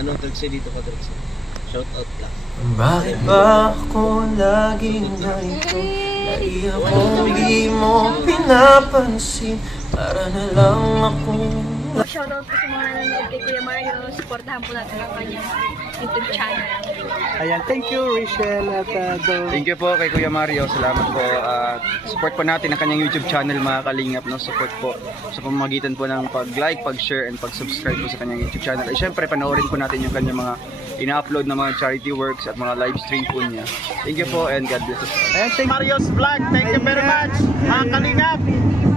Anong drugs dito ka drugs? Shout out lang. Bakit ba ako laging ganito? Naiyak mo, di mo pinapansin Para na lang ako Shoutout po sa mga nanonood kay Kuya Mario. Supportahan po natin ang kanyang YouTube channel. Ayan, thank you Rachel at uh, Dol. Thank you po kay Kuya Mario. Salamat po. Ah, support po natin ang kanyang YouTube channel mga kalingap. No? Support po sa pamamagitan po ng pag-like, pag-share, and pag-subscribe po sa kanyang YouTube channel. At syempre, panoorin po natin yung kanyang mga ina-upload na mga charity works at mga live stream po niya. Thank you po and God bless us. Ayan, thank Mario's Vlog. Thank you very much. Mga kalingap,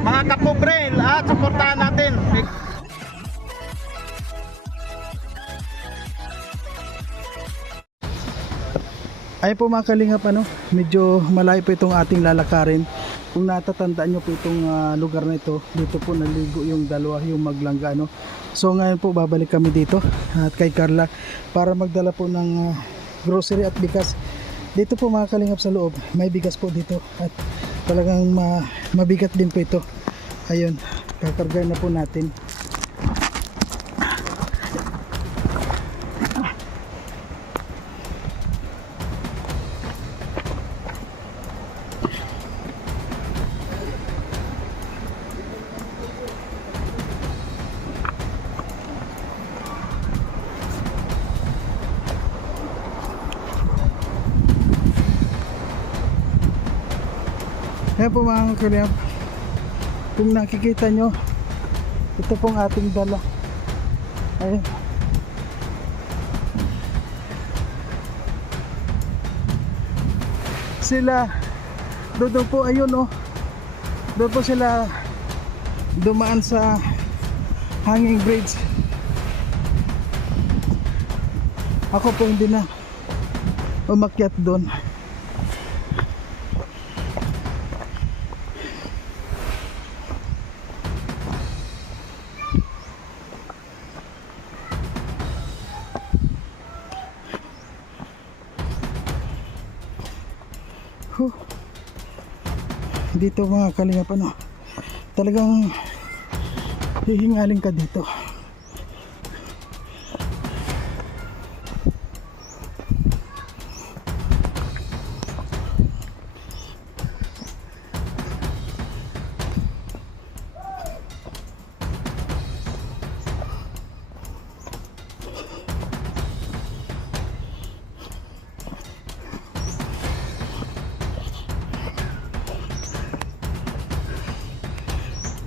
mga kapobre, lahat supportahan natin. Ayun po mga kalingap ano, medyo malayo po itong ating lalakarin. Kung natatandaan nyo po itong ah, lugar na ito, dito po naligo yung dalawa, yung maglangga ano. So ngayon po babalik kami dito at kay Carla para magdala po ng ah, grocery at bigas. Dito po mga kalingap sa loob, may bigas po dito at talagang ma- mabigat din po ito. Ayun, kakarga na po natin. Ayan po mga kalingap. Kung nakikita nyo, ito pong ating dala. Ayun. Sila, doon po, ayun oh. Doon po sila dumaan sa hanging bridge. Ako po hindi na umakyat doon. Dito mga kalingap ano, talagang hihingaling ka dito.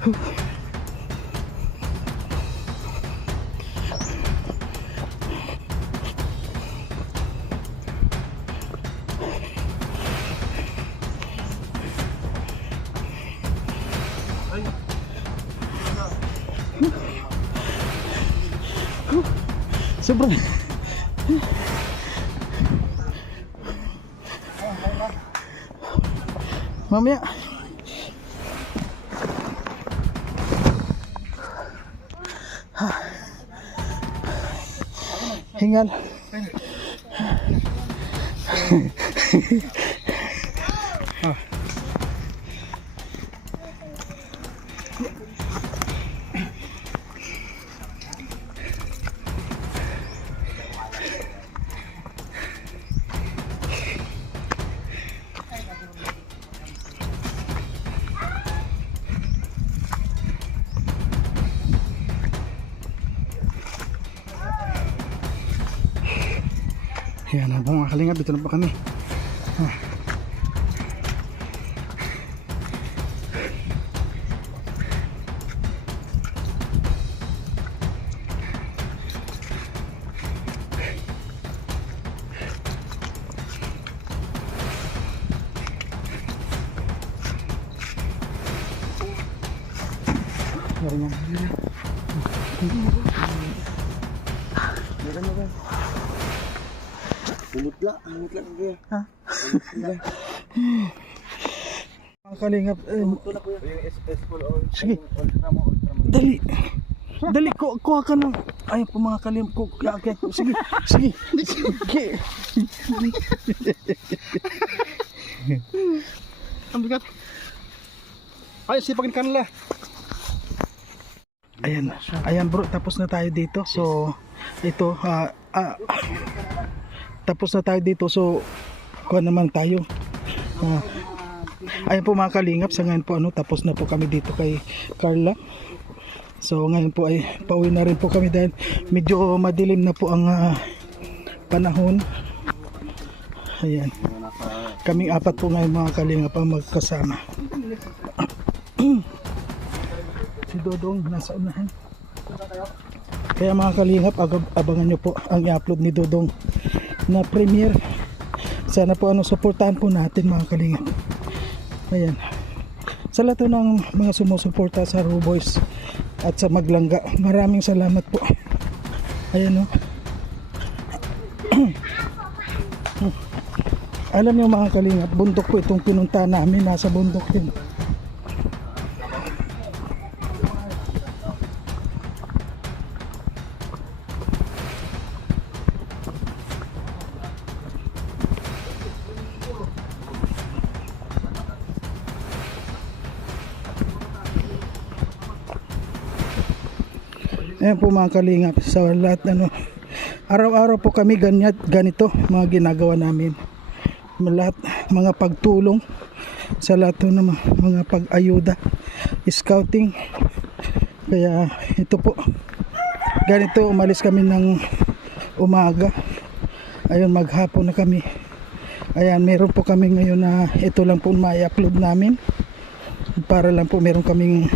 Sobrang Mamaya Hingal Yan na po mga kalingap, dito na po kami. Ah. Umutla, umutla ka kaya. Ha? Mga kalingap, eh, sige, dali. Dali, ku kuha ka ng, ay po mga kalingap, ku okay, sige, sige, sige. Ang bigat. Ay, sipagin ka nila. Ayan, ayan bro, tapos na tayo dito. So, ito, ah, ah, tapos na tayo dito so kuha naman tayo. Ah, ayun po mga kalingap sa ngayon po ano tapos na po kami dito kay Carla. So ngayon po ay pauwi na rin po kami dahil medyo madilim na po ang ah, panahon. Ayan. Kaming apat po ngayon mga kalingap ang magkasama. Si Dodong nasa unahan. Kaya mga kalingap abangan nyo po ang i-upload ni Dodong na premiere sana po ano suportahan po natin mga kalingap. Ayan. Sa lahat ng mga sumusuporta sa Raw Boys at sa Maglangga maraming salamat po. Ayan o alam niyo mga kalingap bundok po itong pinunta namin. Nasa bundok yun Ayan po mga kalingap sa lahat ano araw-araw po kami ganyan, ganito mga ginagawa namin. Lahat mga pagtulong sa lahat ng mga, mga pag-ayuda scouting. Kaya ito po. Ganito umalis kami ng umaga. Ayun maghapon na kami. Ayan meron po kami ngayon na ito lang po ma-upload namin. Para lang po meron kaming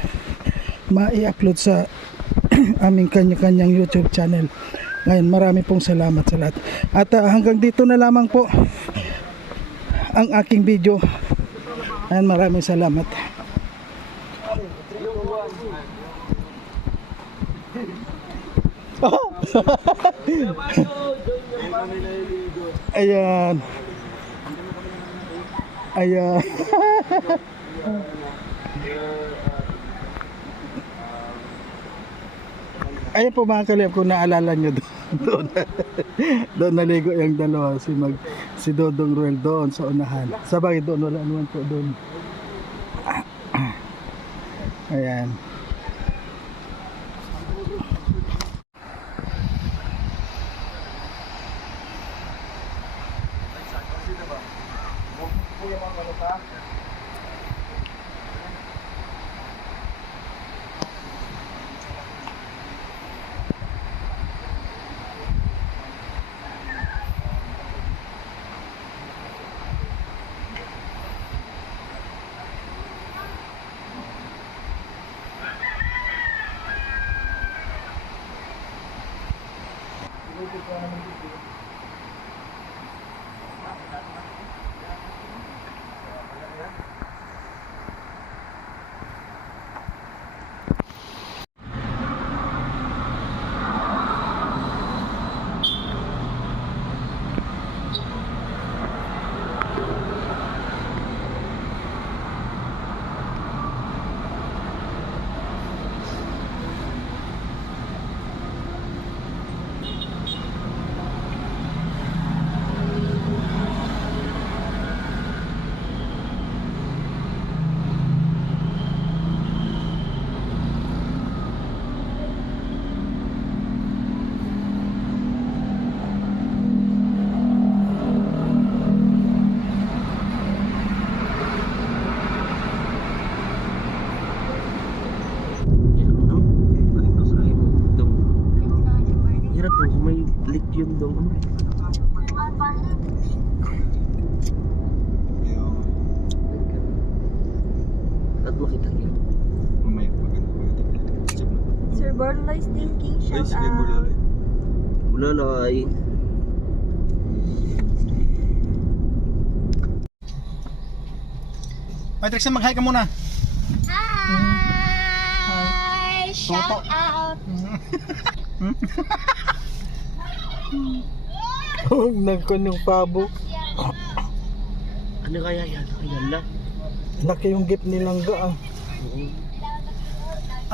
ma-upload sa aming kanya-kanyang YouTube channel. Ngayon, marami pong salamat sa lahat. At ah, hanggang dito na lamang po ang aking video. Ayan, maraming salamat. Oh! Ayan. Ayan. Ayun po mga kalib, kung naalala nyo doon, doon, doon naligo yung dalawa, si, mag, si Dodong Ruel doon sa unahan. Sabagay doon, wala naman po doon. Ayan. Hirap po, kung may leak yun doon. At makita niyo. Sir Borloy's thinking, shout out. Bulalay. Patrick, mag-hi ka muna. Hi! Shout out! Nagkon yung pabo. Ano kaya yan? Ayan lang. Laki yung gift nilang ga. ah.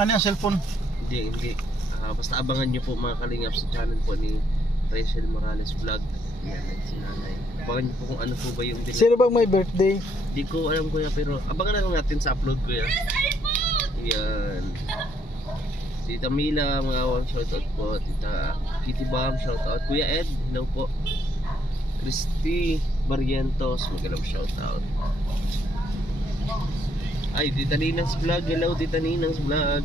Ano yung cellphone? Hindi, hindi. Ah, basta abangan nyo po mga kalingap sa channel po ni Rachel Morales Vlog. Yan, si nanay. Abangan nyo po kung ano po ba yung din. Sino bang may birthday? Hindi ko alam kuya pero abangan na lang natin sa upload kuya. Yan. Tita Mila, mga awang shoutout po. Tita Kitty Bam, shoutout. Kuya Ed, hello po. Christy Barrientos, magalang shoutout. Ay, Tita Ninang's vlog. Hello, Tita Ninang's vlog.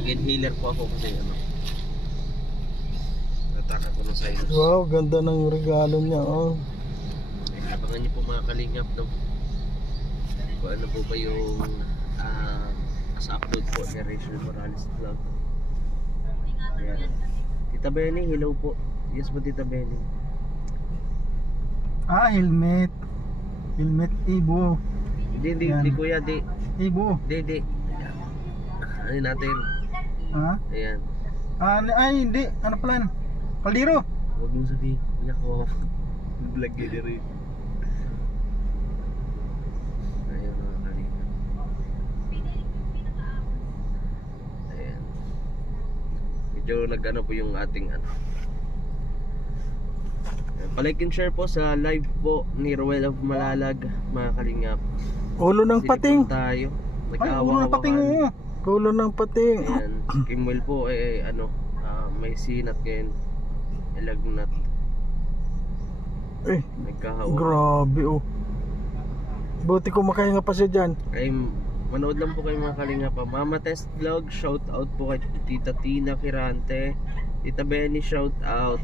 Again, healer po ako kasi ano. Nataka ko ng sinus. Wow, ganda ng regalo niya. Oh. Ay, Abangan niyo po mga kalingap no? Kung ano po ba yung ah, sa upload po ni Rachel Morales vlog. Ayan. Tita Benny, hello po. Yes po Tita Benny. Ah, helmet. Helmet Ibo. Hindi, hindi, hindi kuya, di. Ibo. Hindi, di. Ayan. Ano natin? Ha? Ayan. Ah, ay, hindi. Ano pala? Kaldiro. Huwag mong sabihin. Kuya ko. Vlog yun rin. Ayan mga kalingap. Ayan. Medyo nag-ano po yung ating ano. Palike and share po sa live po ni Ruel of Malalag, mga kalingap. Ulo ng pating. tayo. Ay, ulo ng pating. Oo. Ulo ng pating. Ayan. Kimwell po eh ano, ah, may sinat ngayon. Ilagnat. Eh, Nagkahawa. grabe oh. Buti ko makahinga pa siya dyan. Ay, manood lang po kayo mga kalinga pa. Mama Test Vlog, shout out po kay Tita Tina Kirante. Tita Benny, shout out.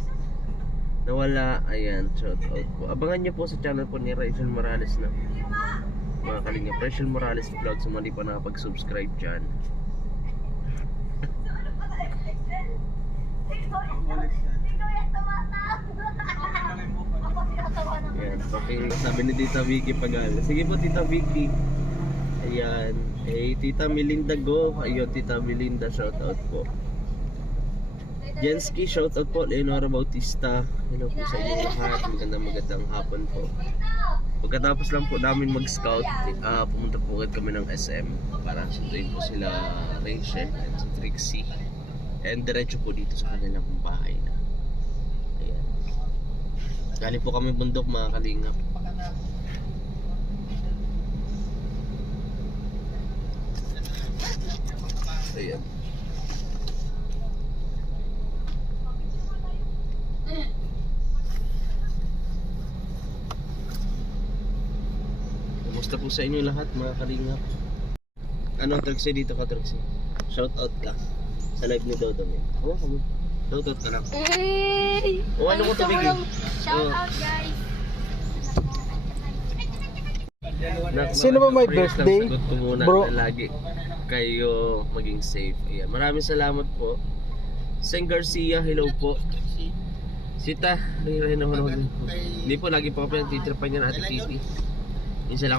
Nawala, ayan, shout out po. Abangan nyo po sa channel po ni Rachel Morales na. Mga kalinga, Rachel Morales Vlog. Sa mga di pa nakapag-subscribe dyan. Ayan, okay. Sabi ni Tita Vicky Pagal. Sige po, Tita Vicky. Ayan. Eh, Tita Melinda Go. Ayun, Tita Melinda, shout out po. Jenski, shout out po. Leonora Bautista. Hello po sa inyo lahat. Magandang magandang hapon po. Pagkatapos lang po namin mag-scout, ah, pumunta po agad kami ng SM para sunduin po sila Rachel and si Trixie. And diretso po dito sa kanilang bahay na. Ayan. Galing po kami bundok mga kalingap. Ayan. Kumusta po sa inyo lahat mga kalingap? Ano Trixie dito ka Trixie? Shout out ka sa live ni Dodo mo. Oo, kami. Shout out ka lang. Hey! O ano ko tubig eh? Shout Oh. out guys! Na- Sino ba may birthday? sagot ko muna Bro. na lagi kayo maging safe. Ayan. Maraming salamat po. Sen Garcia, hello po. Sita, rin rin Hindi po, lagi po kami nagtitripan niya natin Titi. Isa lang